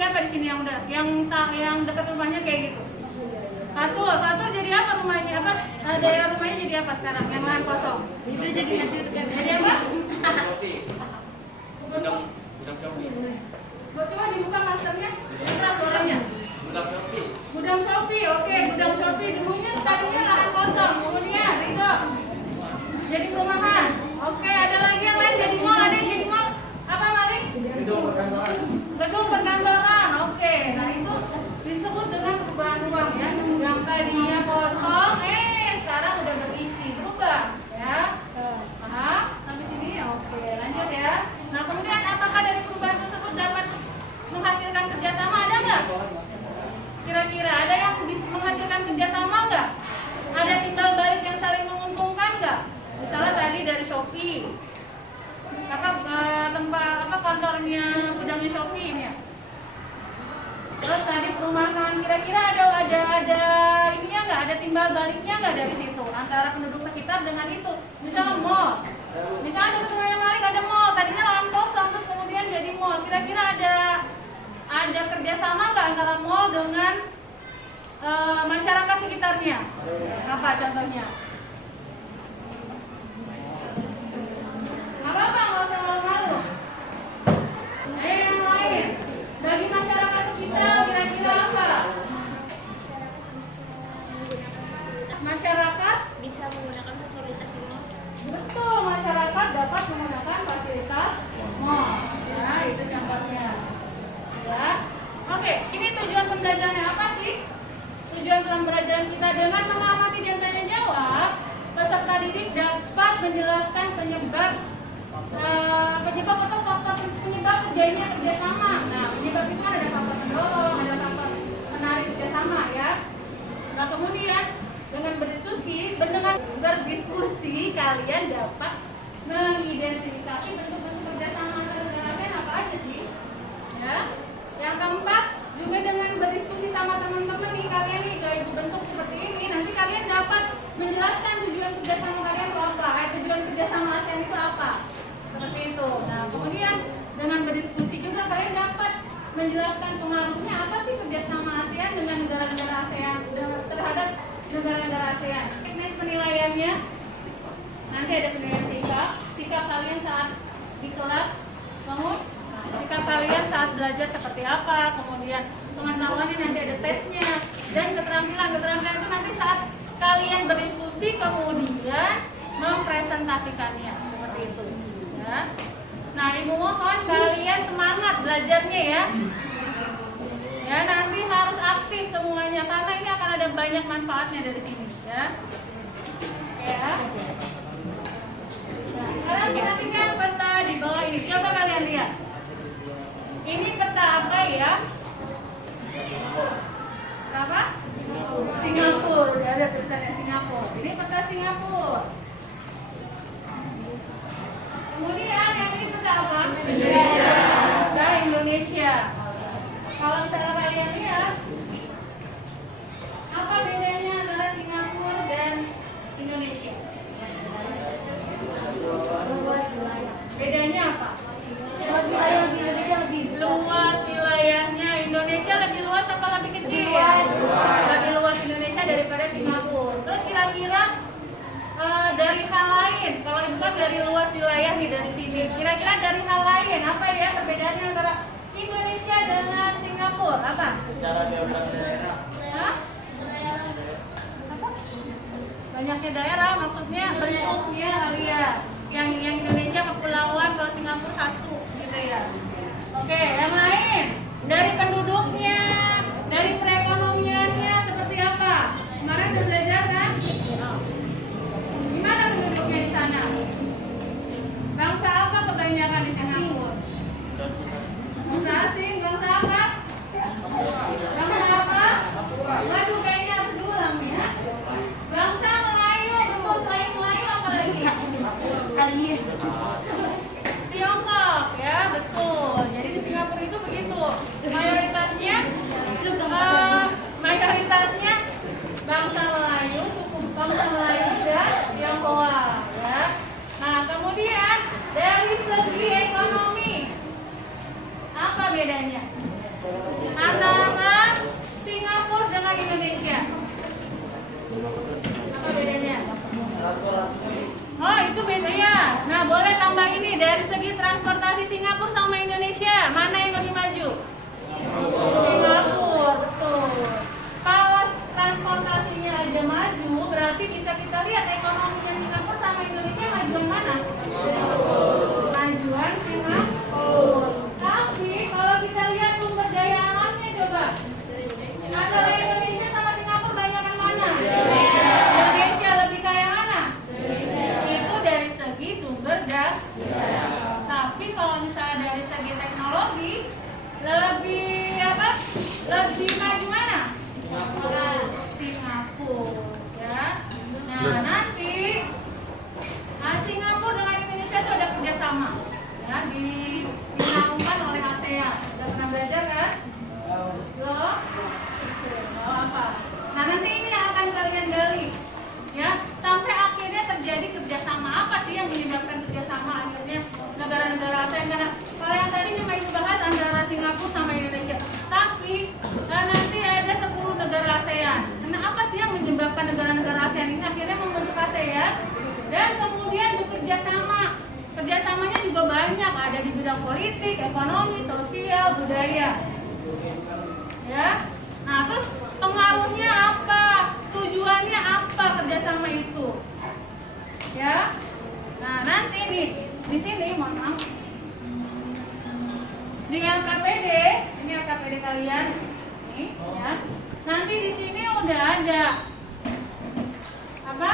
siapa di sini yang udah yang dekat rumahnya kayak gitu? Katur jadi apa rumahnya? Apa daerah rumahnya jadi apa sekarang? Yang lahan kosong? Udah jadi hasil kan? Jadi apa? Gudang Shopee. Coba dibuka maskernya. Keras suaranya. Gudang Shopee. Oke, gudang Shopee dulunya tadinya lahan kosong, kemudian itu jadi perumahan. Oke, ada lagi yang lain jadi mall, ada yang jadi mall apa Malik? Gedung perkantoran. Oke, nah itu disebut dengan perubahan ruang ya. Yang tadinya kosong, sekarang udah berisi, berubah ya. Paham? Sampai sini? Oke, lanjut ya. Nah kemudian apakah dari perubahan tersebut dapat menghasilkan kerjasama, ada nggak? Kira-kira ada yang menghasilkan kerjasama nggak? Ada timbal balik yang saling menguntungkan nggak? Misalnya tadi dari Shopee, kantornya gudangnya Shopee ini ya. Terus tadi perumahan, kira-kira ada ininya nggak? Ada timbal baliknya nggak dari situ antara penduduk sekitar dengan itu? Misalnya mall, misalnya di rumah yang lain ada mall, tadinya lahan kosong terus kemudian jadi mall. Kira-kira ada kerjasama nggak antara mall dengan masyarakat sekitarnya? Apa contohnya? Nggak apa-apa, nggak usah malu-malu. Yang lain, bagi masyarakat sekitar kira-kira apa? Masyarakat Bisa menggunakan fasilitas ini. betul, masyarakat dapat menggunakan fasilitas mall. Ya, itu contohnya. Ya. Oke, ini tujuan pembelajarannya apa sih? Tujuan pembelajaran kita dengan mengamati dan tanya jawab, peserta didik dapat menjelaskan penyebab atau faktor penyebab terjadinya kerjasama. Nah, penyebab itu kan ada faktor pendorong, ada faktor menarik kerjasama ya. Nah, kemudian dengan berdiskusi kalian dapat mengidentifikasi bentuk-bentuk kerjasama antar negara lain apa aja sih? Ya. Yang keempat, juga dengan berdiskusi sama teman-teman nih kalian nih kayak bentuk seperti ini, nanti kalian dapat menjelaskan tujuan kerjasama kalian itu apa, tujuan kerjasama ASEAN itu apa, seperti itu. Nah, kemudian dengan berdiskusi juga kalian dapat menjelaskan pengaruhnya apa sih kerjasama ASEAN dengan negara-negara ASEAN terhadap negara-negara ASEAN. Teknis penilaiannya nanti ada penilaian sikap kalian saat di kelas, sikap kalian saat belajar seperti apa, kemudian pengetahuannya nanti ada tesnya, dan keterampilan itu nanti saat kalian berdiskusi kemudian mempresentasikannya seperti itu ya. Nah, ibu mohon kalian semangat belajarnya ya. Ya, nanti harus aktif semuanya karena ini akan ada banyak manfaatnya dari sini ya. Ya. Nah, sekarang kita tinggal peta di bawah ini. Coba kalian lihat. Ini peta apa ya? Apa? Singapura. Ya, ada tulisannya Singapura. Ini peta Singapura. Kemudian yang ini peta apa? Indonesia. Nah, Indonesia. Kalau misalnya kalian lihat, apa bedanya antara Singapura dan Indonesia? Bedanya apa? Luas wilayah Indonesia lebih Luas wilayahnya Indonesia lebih luas apa lebih kecil? Lebih luas Indonesia daripada Singapura. Terus kira-kira dari hal lain, kalau itu kan dari luas wilayah nih dari sini. Kira-kira dari hal lain apa ya perbedaannya antara Indonesia dengan Singapura? Apa? Secara geografi daerah. Hah? Apa? Banyaknya daerah, maksudnya bentuknya kali ya. Yang Indonesia kepulauan, kalau Singapura satu gitu ya. Oke, yang lain dari penduduknya, dari perekonomiannya seperti apa? Kemarin udah belajar kan? Gimana penduduknya di sana? Bangsa apa kebanyakan di Singapura? Bangsa asing, bangsa apa? Bangsa apa? Waduh, kayaknya harus diulang ya. Bangsa Melayu, betul. Selain Melayu apa lagi? Tiongkok ya, betul. Jadi di Singapura itu begitu. Mayoritas Apa bedanya? Oh, itu bedanya. Nah, boleh tambah ini dari segi transportasi Singapura sama Indonesia, mana yang lebih maju? Singapura, betul. Kalau transportasinya aja maju, berarti bisa kita lihat ekonominya Singapura sama Indonesia majuan mana? Majuan Singapura. Tapi kalau kita lihat sumber daya alamnya coba. Antara Indonesia sama Singapura banyak yang mana? Indonesia lebih kaya mana? Itu dari segi sumber daya. Tapi kalau misalnya dari segi teknologi lebih apa? Lebih maju mana? Singapura, ya. Nah, nanti Singapura dengan Indonesia itu ada kerjasama, ya, dinaungkan oleh ASEAN. Udah pernah belajar kan? Belum? Oh, apa? Nah, nanti ini yang akan kalian gali, ya, sampai akhirnya terjadi kerjasama. Apa sih yang menyebabkan kerjasama akhirnya negara-negara ASEAN? Karena kalau yang tadi cuma ibu bahas antara Singapura sama Indonesia, tapi nanti ada 10 negara ASEAN. Kenapa sih yang menyebabkan negara-negara ASEAN ini akhirnya membentuk ASEAN dan kemudian bekerja sama? Kerjasamanya juga banyak, ada di bidang politik, ekonomi, sosial, budaya. Ya. Nah, terus pengaruhnya apa? Tujuannya apa kerjasama itu? Ya. Nah, nanti nih di sini mohon maaf. Di LKPD, ini LKPD kalian. Nih, ya. Nanti di sini udah ada apa?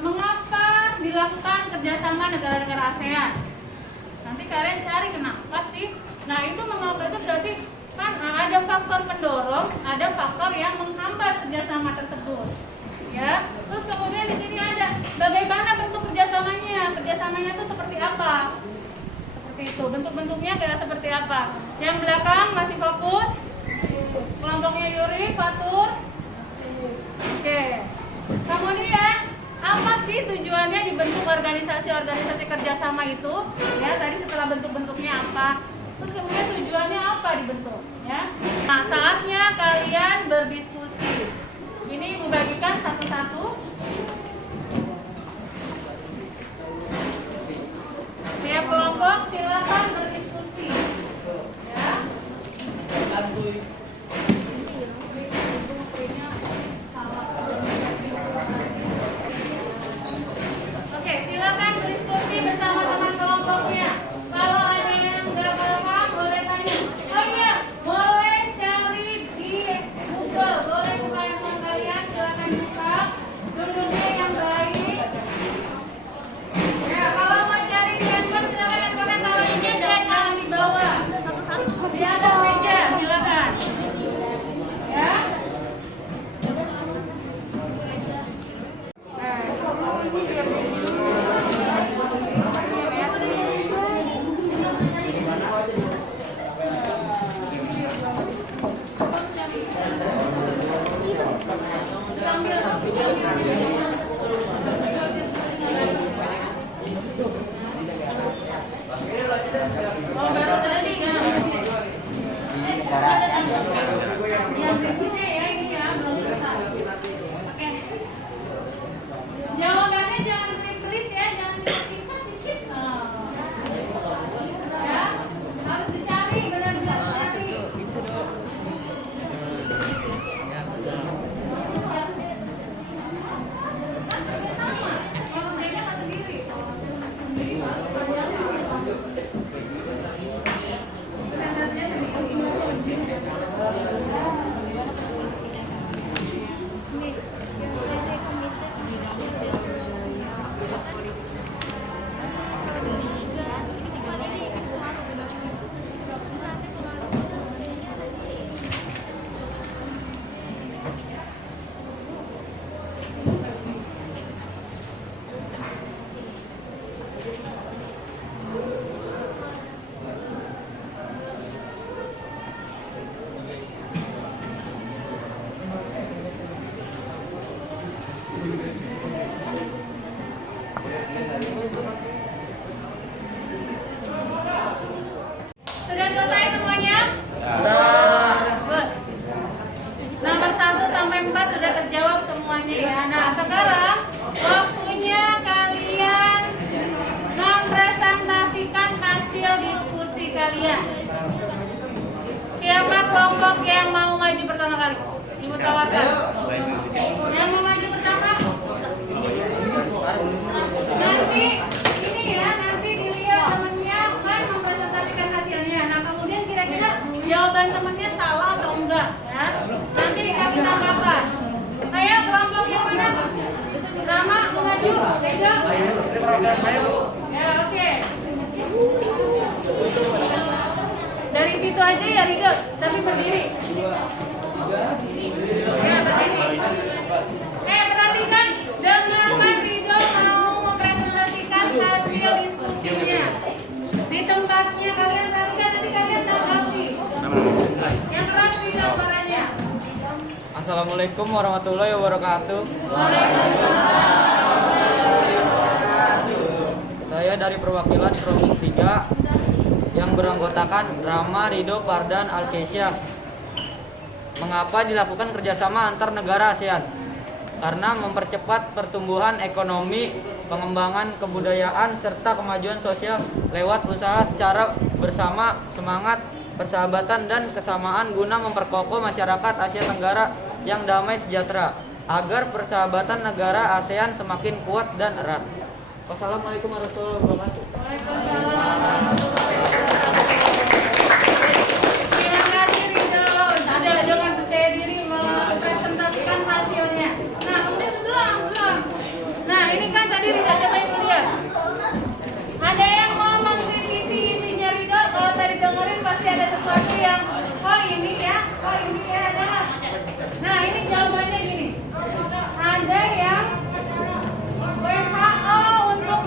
Mengapa dilakukan kerjasama negara-negara ASEAN? Nanti kalian cari kenapa sih? Nah, itu mengapa itu berarti kan ada faktor pendorong, ada faktor yang menghambat kerjasama tersebut. Ya, terus kemudian di sini ada bagaimana bentuk kerjasamanya? Kerjasamanya itu seperti apa? Seperti itu. Bentuk-bentuknya kayak seperti apa? Yang belakang masih fokus. Kelompoknya Yuri, Fatur. Oke. Kemudian apa sih tujuannya dibentuk organisasi-organisasi kerjasama itu? Ya, tadi setelah bentuk-bentuknya apa? Terus kemudian tujuannya apa dibentuk? Ya. Nah, saatnya kalian berdiskusi. Ini ibu bagikan satu-satu. Tiap kelompok silakan berdiskusi. Ya. Oke, silakan berdiskusi bersama teman kelompoknya. Kalau ada yang nggak paham, boleh tanya. Oh iya, boleh cari di Google. Boleh buka handphone kalian, silakan buka. Duduknya yang baik. Ya, kalau mau cari di handphone, silakan handphone taruh di meja, jangan di bawah. Di atas meja, silakan. Ya. Oh, baru tadi kan? Yang berikutnya ya, ini ya, belum selesai. Oke. Jawabannya jangan pelit-pelit ya, jangan dikit-dikit dikit. Ya, harus dicari, benar-benar dicari. kelompok yang mau maju pertama kali? Ibu tawarkan. Yang mau maju pertama? Nanti ini ya, nanti dilihat temennya kan mempresentasikan hasilnya. Nah kemudian kira-kira jawaban temennya salah atau enggak ya? Nanti dikasih tanggapan. Ayo kelompok yang mana? Rama mau maju? Ega? Ya oke. Dari situ aja ya Rido, tapi berdiri. Ya berdiri. Perhatikan, dengarkan Rido mau mempresentasikan hasil diskusinya. Di tempatnya kalian perhatikan, nanti kalian tanggapi. Yang keras Rido suaranya. Assalamualaikum warahmatullahi wabarakatuh. Saya dari perwakilan kelompok 3 yang beranggotakan Rama, Rido, Fardan, Alkesia. Mengapa dilakukan kerjasama antar negara ASEAN? Karena mempercepat pertumbuhan ekonomi, pengembangan kebudayaan, serta kemajuan sosial lewat usaha secara bersama, semangat, persahabatan, dan kesamaan guna memperkokoh masyarakat Asia Tenggara yang damai sejahtera, agar persahabatan negara ASEAN semakin kuat dan erat. Wassalamualaikum warahmatullahi wabarakatuh. Terima kasih Rido. Ada dengan percaya diri mempresentasikan hasilnya. Nah kemudian belum. Nah ini kan tadi Rido coba ibu lihat. Ada yang mau mengkritisi isinya Rido. Kalau tadi dengerin pasti ada sesuatu yang ini ya ada. Nah ini jawabannya gini. Ada yang WHO untuk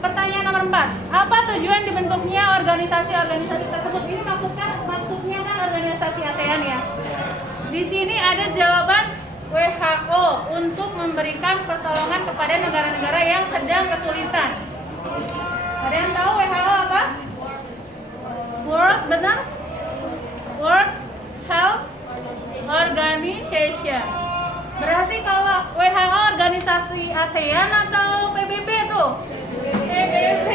pertanyaan nomor 4. Apa tujuan dibentuknya organisasi tersebut? Ini maksudnya kan organisasi ASEAN ya. Di sini ada jawaban WHO untuk memberikan pertolongan kepada negara-negara yang sedang kesulitan. Ada yang tahu WHO apa? World Health Organization. Berarti kalau WHO organisasi ASEAN atau PBB tuh? PBB.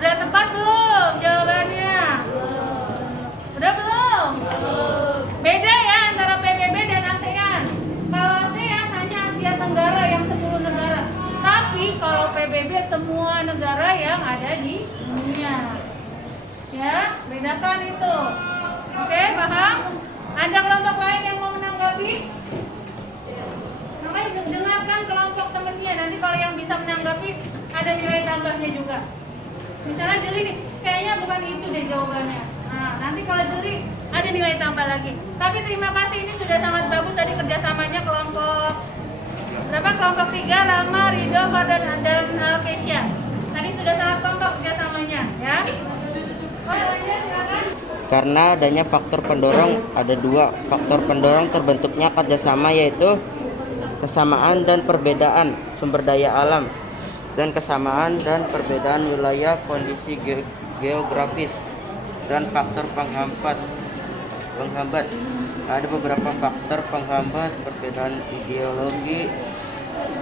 Udah tepat belum jawabannya? Udah belum? Beda ya antara PBB dan ASEAN. Kalau ASEAN hanya Asia Tenggara yang 10 negara. Tapi kalau PBB semua negara yang ada di dunia. Ya, bedakan itu. Oke, paham? Ada kelompok lain yang mau menanggapi? Makanya dengarkan kelompok temennya. Nanti kalau yang bisa menanggapi ada nilai tambahnya juga. Misalnya Jeli nih, kayaknya bukan itu deh jawabannya. Nah, nanti kalau Jeli ada nilai tambah lagi. Tapi terima kasih, ini sudah sangat bagus tadi kerjasamanya kelompok berapa? Kelompok 3, Rama, Rido, Fardan, dan Alkesia. Tadi sudah sangat kompak kerjasamanya ya. Lanjut silakan. Karena adanya faktor pendorong, ada 2 faktor pendorong terbentuknya kerjasama, yaitu kesamaan dan perbedaan sumber daya alam, dan kesamaan dan perbedaan wilayah, kondisi geografis, dan faktor penghambat. Ada beberapa faktor penghambat: perbedaan ideologi,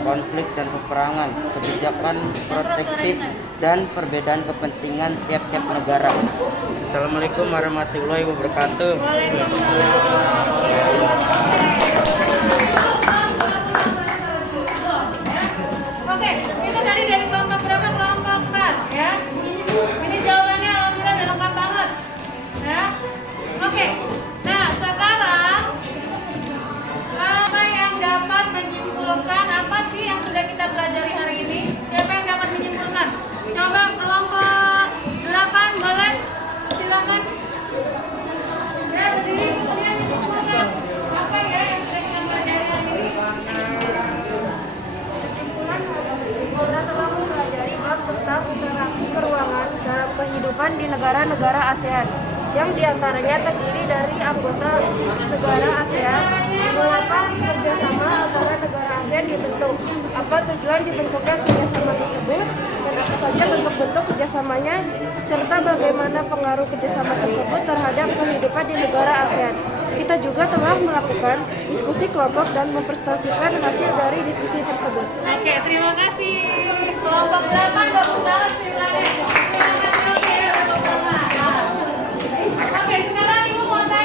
konflik dan peperangan, kebijakan protektif, dan perbedaan kepentingan tiap-tiap negara. Assalamualaikum warahmatullahi wabarakatuh. Oke, itu tadi dari kelompok berapa? Kelompok 4 ya. Ini jawabannya alhamdulillah udah lengkap banget. Ya. Oke. Nah, sekarang apa yang dapat menyimpulkan apa sih yang sudah kita pelajari hari ini? Siapa yang dapat menyimpulkan? Coba kelompok 8 boleh? Silakan. Ya, berdiri kemudian menyimpulkan apa ya yang sudah kita pelajari hari ini? Kita telah mempelajari bab tentang interaksi keuangan dalam kehidupan di negara-negara ASEAN, yang diantaranya terdiri dari anggota negara ASEAN. Mengapa kerjasama antara negara ASEAN dibentuk? Apa tujuan dibentuknya kerjasama tersebut? Dan apa saja bentuk-bentuk kerjasamanya? Serta bagaimana pengaruh kerjasama tersebut terhadap kehidupan di negara ASEAN. Kita juga telah melakukan diskusi kelompok dan mempresentasikan hasil dari diskusi tersebut. Oke, terima kasih. Kelompok 8 bagus banget ceritanya. Terima kasih ya kelompok 8. Oke, sekarang Ibu mau tanya.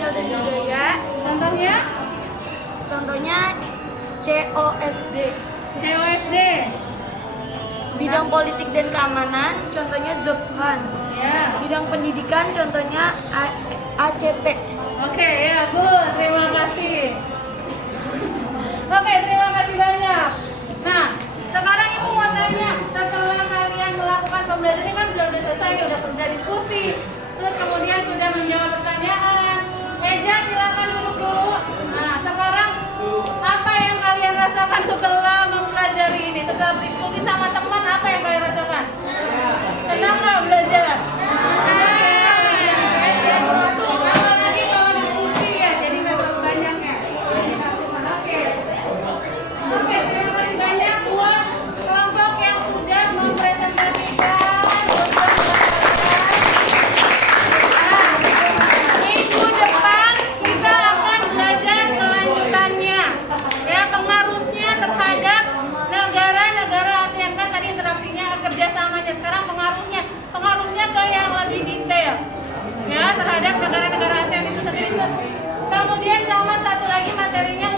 sosial dan budaya. Contohnya Contohnya COSD. COSD. Bidang politik dan keamanan, contohnya Zopfan. Ya. Bidang pendidikan, contohnya ACT. Oke, ya, good. Terima kasih. Oke, terima kasih banyak. Nah, sekarang Ibu mau tanya, setelah kalian melakukan pembelajaran ini kan udah selesai, udah diskusi, terus kemudian sudah menjawab pertanyaan. Eja, silakan duduk dulu. Nah, sekarang apa yang kalian rasakan setelah mempelajari ini? Setelah berdiskusi sama teman, apa yang kalian rasakan? Senang nggak belajar? Senang ya? Apalagi kalau diskusi ya, jadi nggak terlalu banyak ya. Oke, terima kasih banyak buat kelompok yang sudah mempresentasikan. Nah, minggu depan kita akan belajar kelanjutannya. Ya, pengaruhnya terhadap negara-negara ASEAN, kan tadi interaksinya kerjasamanya. Sekarang pengaruhnya ke yang lebih detail. Ya, terhadap negara-negara ASEAN itu sendiri. Kemudian sama satu lagi materinya